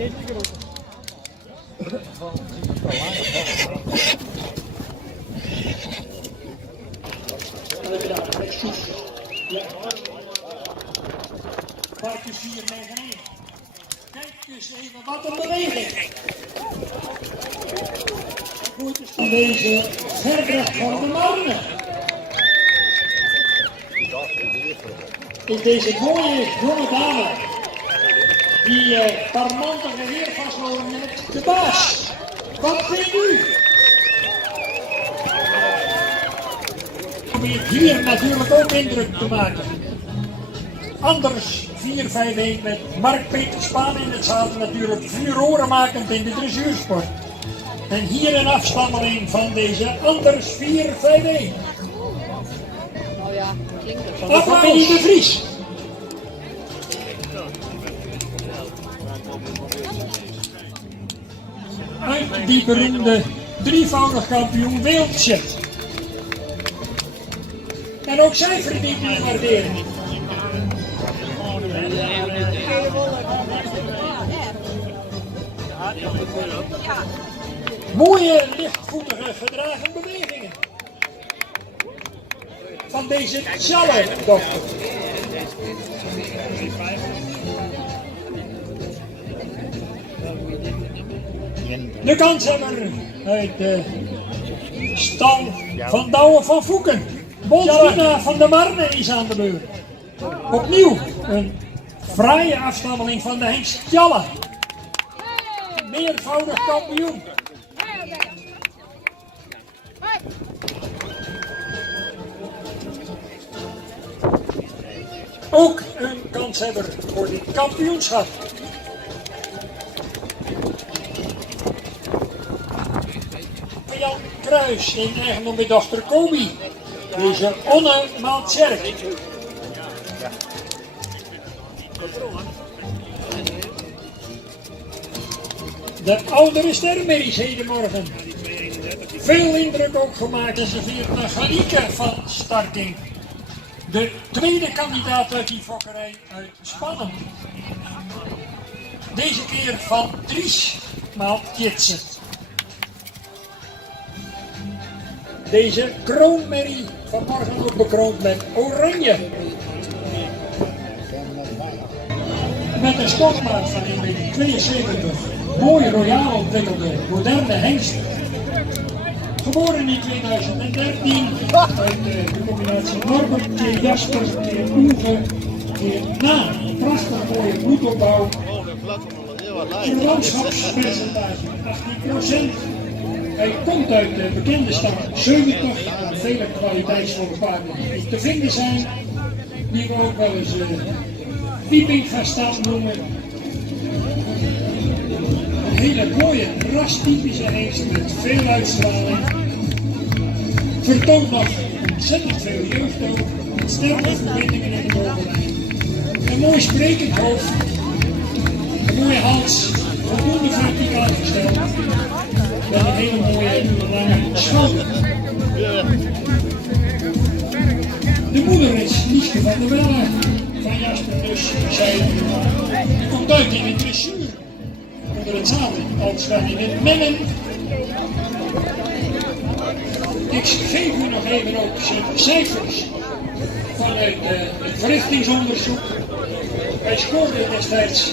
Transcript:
Parkje 491. Kijk eens even wat een beweging. Goed is van deze Gerbrecht van de Marne. Is deze mooie jonge dame die parmantige heer vastlopen met de baas. Wat vindt u? Probeert hier natuurlijk ook indruk te maken. Anders 4-5-1 met Mark-Peter Spaan in het zadel, natuurlijk furorenmakend in de dressuursport. En hier een afstammeling van deze Anders 4-5-1. Oh ja, klinkt het. Van de familie De Vries. Uit die beroemde drievoudig kampioen Weeldje. En ook zij verdient een waardering. Mooie, lichtvoetige, gedragen bewegingen. Van deze Schaller-dochter. De kanshebber uit de stal van Douwe van Voeken. Bolswina van de Marne is aan de beurt. Opnieuw een fraaie afstammeling van de Hengst Tjalle. Meervoudig kampioen. Ook een kanshebber voor dit kampioenschap. Jan Kruis in eigendom bij dochter Kobi. Deze Onne Maaltjerk. De oudere sterrenmerries hedenmorgen. Veel indruk ook gemaakt en ze viert naar Galieke van Starking. De tweede kandidaat uit die fokkerij uit Spannen. Deze keer van Dries Maaltjitsen. Deze kroonmerrie vanmorgen ook bekroond met oranje. Met een stokmaat van 1,72 m. Mooi royaal ontwikkelde moderne hengst. Geboren in 2013 uit de combinatie Norbert, keer Jasper, keer Oege, keer Na. Prachtig mooie bloedopbouw. Verwantschapspercentage 18%. Hij komt uit de bekende stam Zeugentocht, waar vele kwaliteitsvolle paarden te vinden zijn. Die we ook wel eens Piepingastam noemen. Een hele mooie rastypische hengst met veel uitstraling. Vertoont nog ontzettend veel jeugd ook. Sterke verbindingen in de bovenlijn. Een mooi sprekend hoofd. Een mooie hals. Voldoende verticaal gesteld. Met een hele mooie lange schouder. De moeder is Lieske van der Welle. Van Jasper dus, zij komt uit in het dressuur. Onder het zadel, als dan in het mengen. Ik geef u nog even ook zijn cijfers vanuit het verrichtingsonderzoek. Hij scoorde destijds